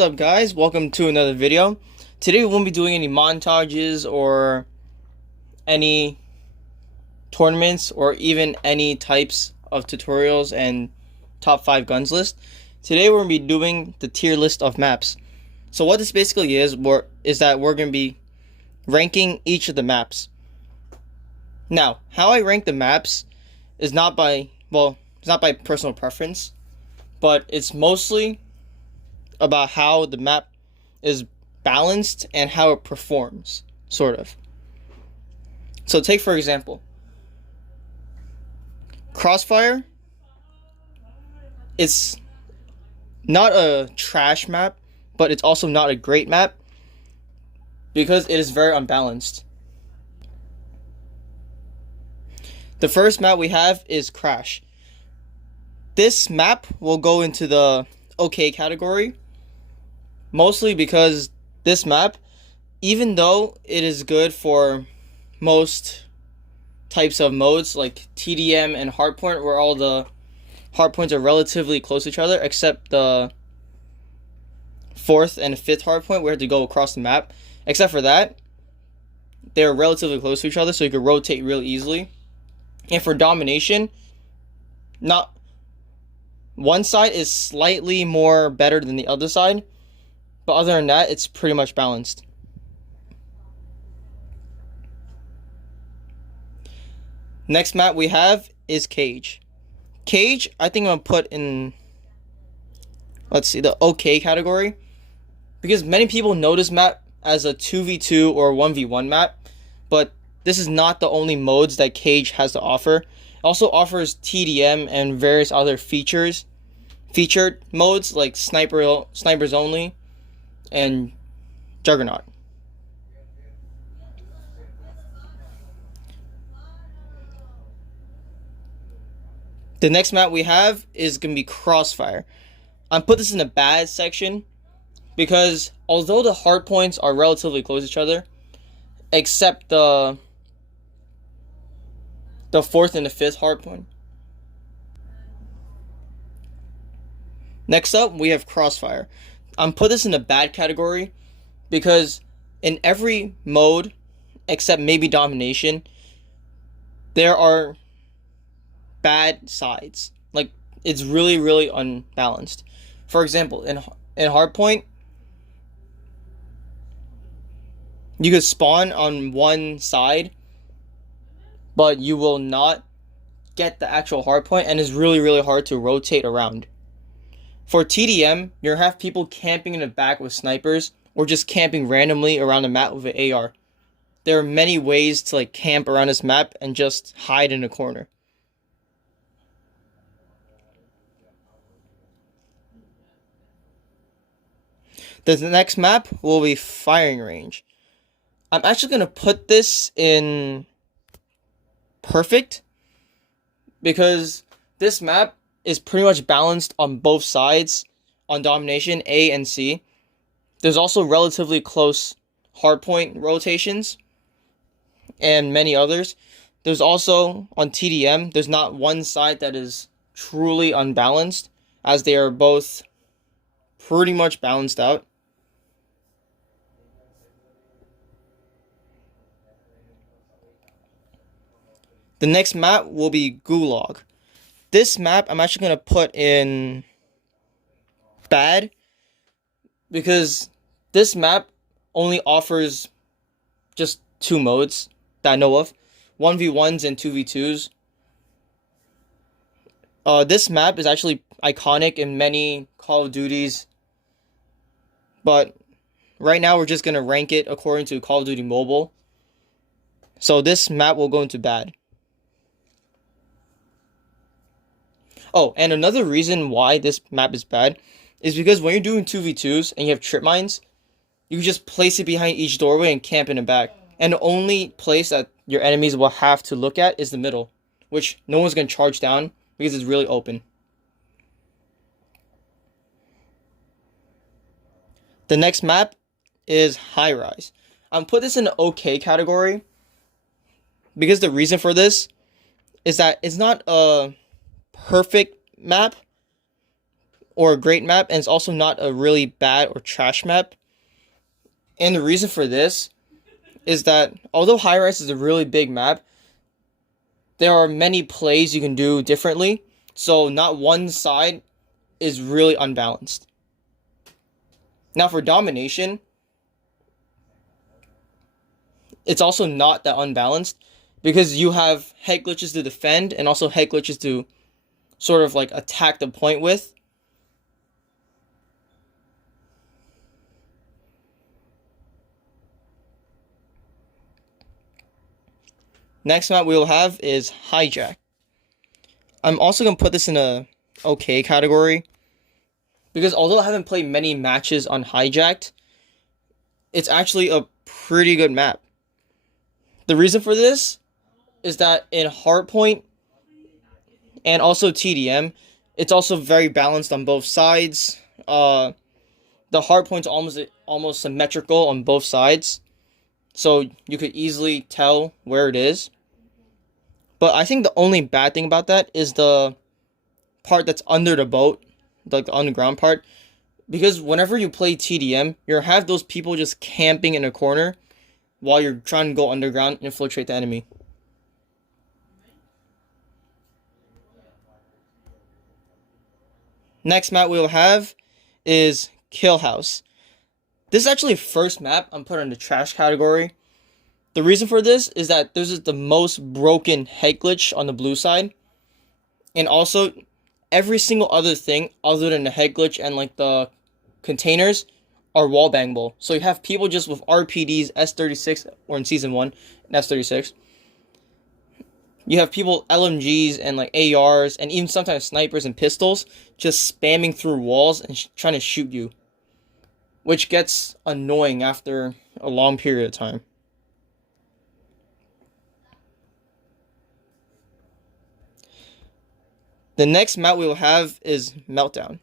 What's up guys, welcome to another video. Today we won't be doing any montages or any tournaments or even any types of tutorials and top 5 guns list. Today we're going to be doing the tier list of maps. So what this basically is that we're going to be ranking each of the maps. Now, how I rank the maps is not by, it's not by personal preference, but it's mostly about how the map is balanced and how it performs, sort of. So take for example, Crossfire. It's not a trash map, but it's also not a great map because it is very unbalanced. The first map we have is Crash. This map will go into the okay category, mostly because this map, even though it is good for most types of modes like TDM and Hardpoint, where all the hardpoints are relatively close to each other, except the 4th and 5th hardpoint where you have to go across the map. Except for that, they're relatively close to each other, so you can rotate really easily. And for domination, not one side is slightly more better than the other side, but other than that, it's pretty much balanced. Next map we have is Cage. Cage, I think I'm going to put in, let's see, the okay category, because many people know this map as a 2v2 or 1v1 map, but this is not the only modes that Cage has to offer. It also offers TDM and various other featured modes like snipers only and Juggernaut. The next map we have is going to be Crossfire. I put this in the bad section because although the hardpoints are relatively close to each other, except the 4th and the 5th hardpoint. Next up, we have Crossfire. I'm put this in the bad category because in every mode, except maybe domination, there are bad sides. Like, it's really, really unbalanced. For example, in Hardpoint, you could spawn on one side, but you will not get the actual hardpoint, and it's really, really hard to rotate around. For TDM, you're gonna have people camping in the back with snipers, or just camping randomly around the map with an AR. There are many ways to camp around this map and just hide in a corner. The next map will be Firing Range. I'm actually gonna put this in perfect because this map is pretty much balanced on both sides on domination A and C. There's also relatively close hardpoint rotations and many others. There's also on TDM, there's not one side that is truly unbalanced, as they are both pretty much balanced out. The next map will be Gulag. This map I'm actually going to put in bad because this map only offers just 2 modes that I know of, 1v1s and 2v2s. This map is actually iconic in many Call of Duties, but right now we're just going to rank it according to Call of Duty Mobile. So this map will go into bad. Oh, and another reason why this map is bad is because when you're doing 2v2s and you have trip mines, you can just place it behind each doorway and camp in the back. And the only place that your enemies will have to look at is the middle, which no one's going to charge down because it's really open. The next map is High Rise. I'm put this in the okay category because the reason for this is that it's not a perfect map, or a great map, and it's also not a really bad or trash map. And the reason for this is that although High Rise is a really big map, there are many plays you can do differently. So not one side is really unbalanced. Now for domination, it's also not that unbalanced because you have head glitches to defend and also head glitches to sort of like attack the point with. Next map we will have is hijack. I'm also going to put this in a okay category because although I haven't played many matches on hijacked, it's actually a pretty good map. The reason for this is that in Hardpoint and also TDM, it's also very balanced on both sides. The Hardpoint's almost symmetrical on both sides, so you could easily tell where it is. But I think the only bad thing about that is the part that's under the boat, like the underground part. Because whenever you play TDM, you have those people just camping in a corner while you're trying to go underground and infiltrate the enemy. Next map we'll have is Kill House. This is actually the first map I'm putting in the trash category. The reason for this is that this is the most broken head glitch on the blue side. And also, every single other thing other than the head glitch and like the containers are wallbangable. So you have people just with RPDs, S36, or in Season 1, and S36. You have people LMGs and like ARs and even sometimes snipers and pistols just spamming through walls and trying to shoot you. Which gets annoying after a long period of time. The next map we will have is Meltdown.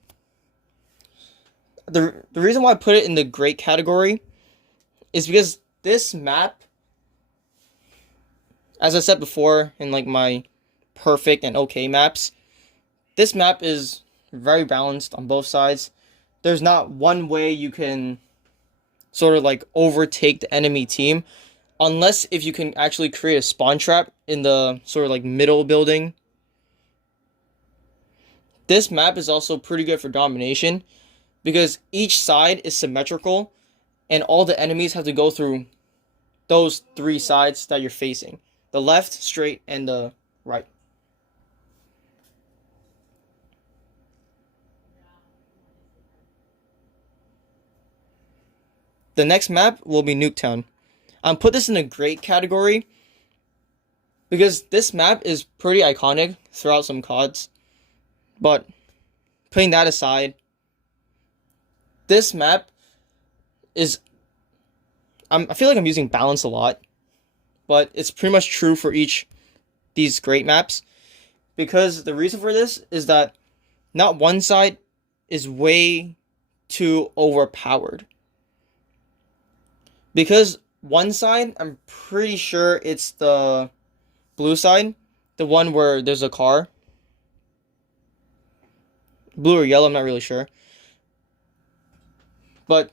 The reason why I put it in the great category is because this map, as I said before in like my perfect and okay maps, this map is very balanced on both sides. There's not one way you can sort of like overtake the enemy team, unless if you can actually create a spawn trap in the sort of like middle building. This map is also pretty good for domination because each side is symmetrical and all the enemies have to go through those three sides that you're facing. The left, straight, and the right. The next map will be Nuketown. Put this in a great category because this map is pretty iconic throughout some CODs. But putting that aside, this map is... I feel like I'm using balance a lot, but it's pretty much true for these great maps. Because the reason for this is that not one side is way too overpowered. Because one side, I'm pretty sure it's the blue side, the one where there's a car. Blue or yellow, I'm not really sure. But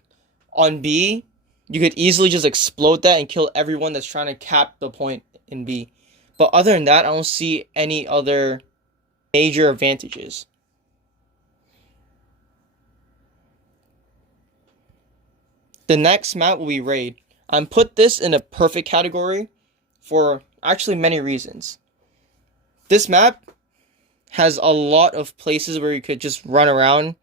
on B, you could easily just explode that and kill everyone that's trying to cap the point in B. But other than that, I don't see any other major advantages. The next map will be Raid. Put this in a perfect category for actually many reasons. This map has a lot of places where you could just run around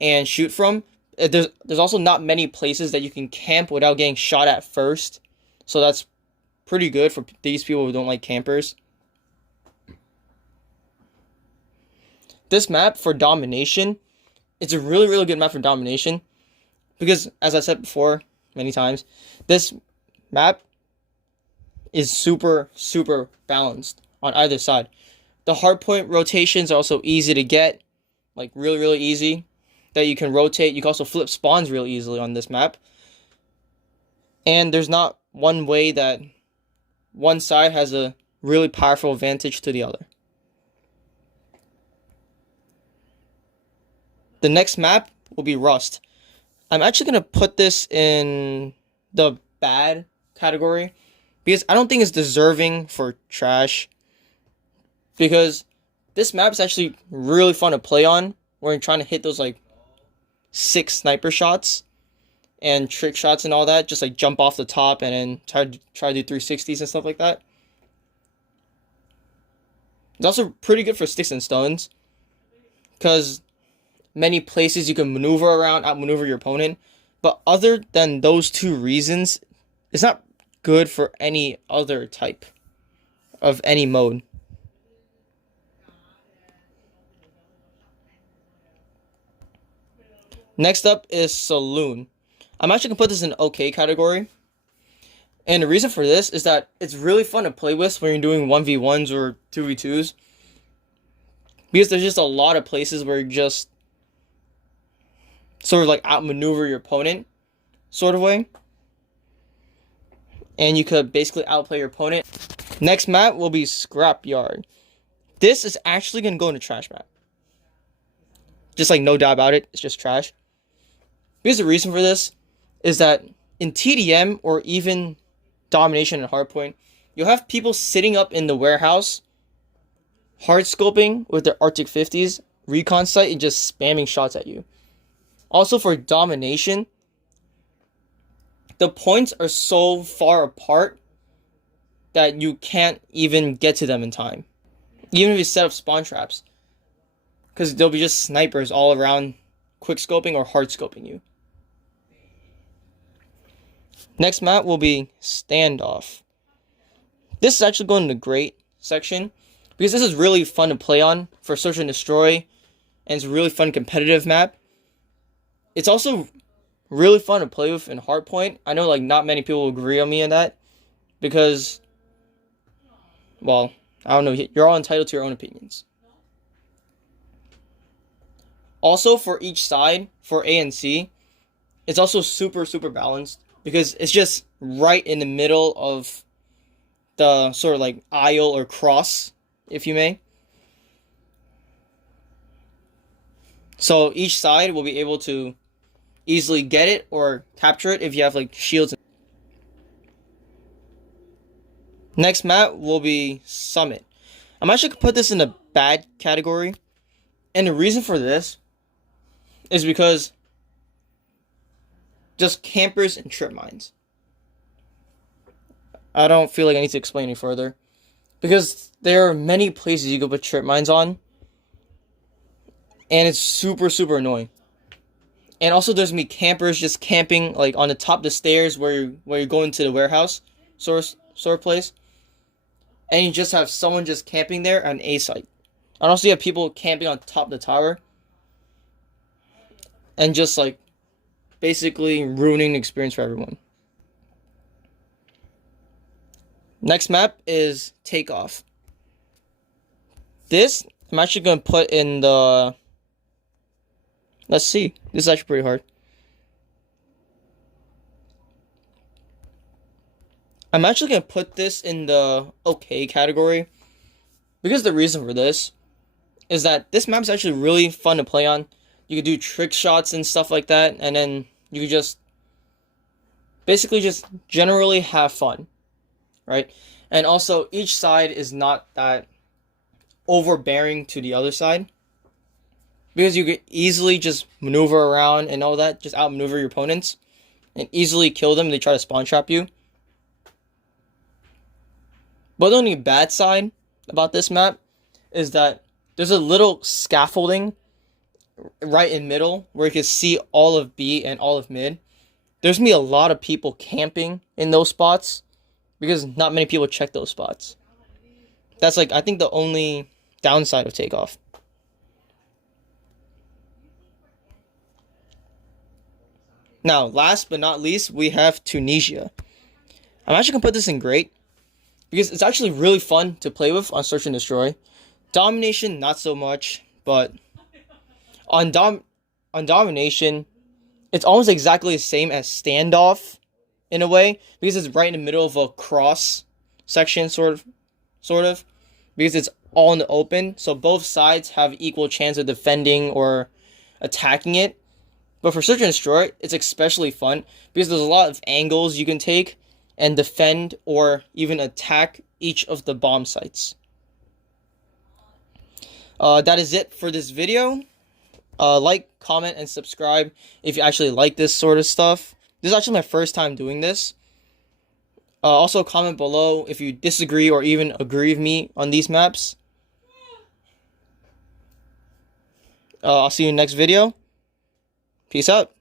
and shoot from. There's also not many places that you can camp without getting shot at first. So that's pretty good for these people who don't like campers. This map for domination, it's a really, really good map for domination. Because, as I said before many times, this map is super, super balanced on either side. The hardpoint rotations are also easy to get, like really, really easy. That you can rotate. You can also flip spawns real easily on this map. And there's not one way that one side has a really powerful advantage to the other. The next map will be Rust. I'm actually going to put this in the bad category because I don't think it's deserving for trash, because this map is actually really fun to play on when you're trying to hit those like 6 sniper shots and trick shots and all that, just like jump off the top and then try to do 360s and stuff like that. It's also pretty good for sticks and stones, because many places you can maneuver around, outmaneuver your opponent. But other than those 2 reasons, it's not good for any other type of any mode. Next up is Saloon. I'm actually going to put this in okay category. And the reason for this is that it's really fun to play with when you're doing 1v1s or 2v2s. Because there's just a lot of places where you just sort of like outmaneuver your opponent, sort of way. And you could basically outplay your opponent. Next map will be Scrapyard. This is actually going to go in the trash map. Just like no doubt about it, it's just trash. Because the reason for this is that in TDM or even Domination and Hardpoint, you'll have people sitting up in the warehouse, hard scoping with their Arctic 50s, recon sight, and just spamming shots at you. Also for Domination, the points are so far apart that you can't even get to them in time, even if you set up spawn traps, because there'll be just snipers all around quick scoping or hard scoping you. Next map will be Standoff. This is actually going to the great section, because this is really fun to play on for search and destroy, and it's a really fun competitive map. It's also really fun to play with in Hardpoint. I know like not many people agree on me on that, because, well, I don't know, you're all entitled to your own opinions. Also for each side, for A and C, it's also super balanced, because it's just right in the middle of the sort of like aisle or cross, if you may. So each side will be able to easily get it or capture it if you have like shields. Next map will be Summit. I'm actually going to put this in the bad category. And the reason for this is because just campers and trip mines. I don't feel like I need to explain any further, because there are many places you can put trip mines on, and it's super annoying. And also there's me campers just camping like on the top of the stairs where you're going to the warehouse sort of place, and you just have someone just camping there on A site. And also you have people camping on top of the tower and just like basically ruining the experience for everyone. Next map is Takeoff. This I'm actually going to put in the... Let's see. This is actually pretty hard. I'm actually going to put this in the okay category, because the reason for this is that this map is actually really fun to play on. You can do trick shots and stuff like that, and then you can just basically just generally have fun, right? And also each side is not that overbearing to the other side, because you can easily just maneuver around and all that, just outmaneuver your opponents and easily kill them if they try to spawn trap you. But the only bad side about this map is that there's a little scaffolding right in middle where you can see all of B and all of mid. There's gonna be a lot of people camping in those spots because not many people check those spots. That's like, I think, the only downside of Takeoff. Now, last but not least, we have Tunisia. I'm actually gonna put this in great because it's actually really fun to play with on Search and Destroy. Domination, not so much, but on Domination, it's almost exactly the same as Standoff in a way, because it's right in the middle of a cross section, sort of, because it's all in the open, so both sides have equal chance of defending or attacking it. But for search and destroy, it's especially fun because there's a lot of angles you can take and defend or even attack each of the bomb sites. That is it for this video. Like, comment, and subscribe if you actually like this sort of stuff. This is actually my first time doing this. Also, comment below if you disagree or even agree with me on these maps. I'll see you in the next video. Peace out.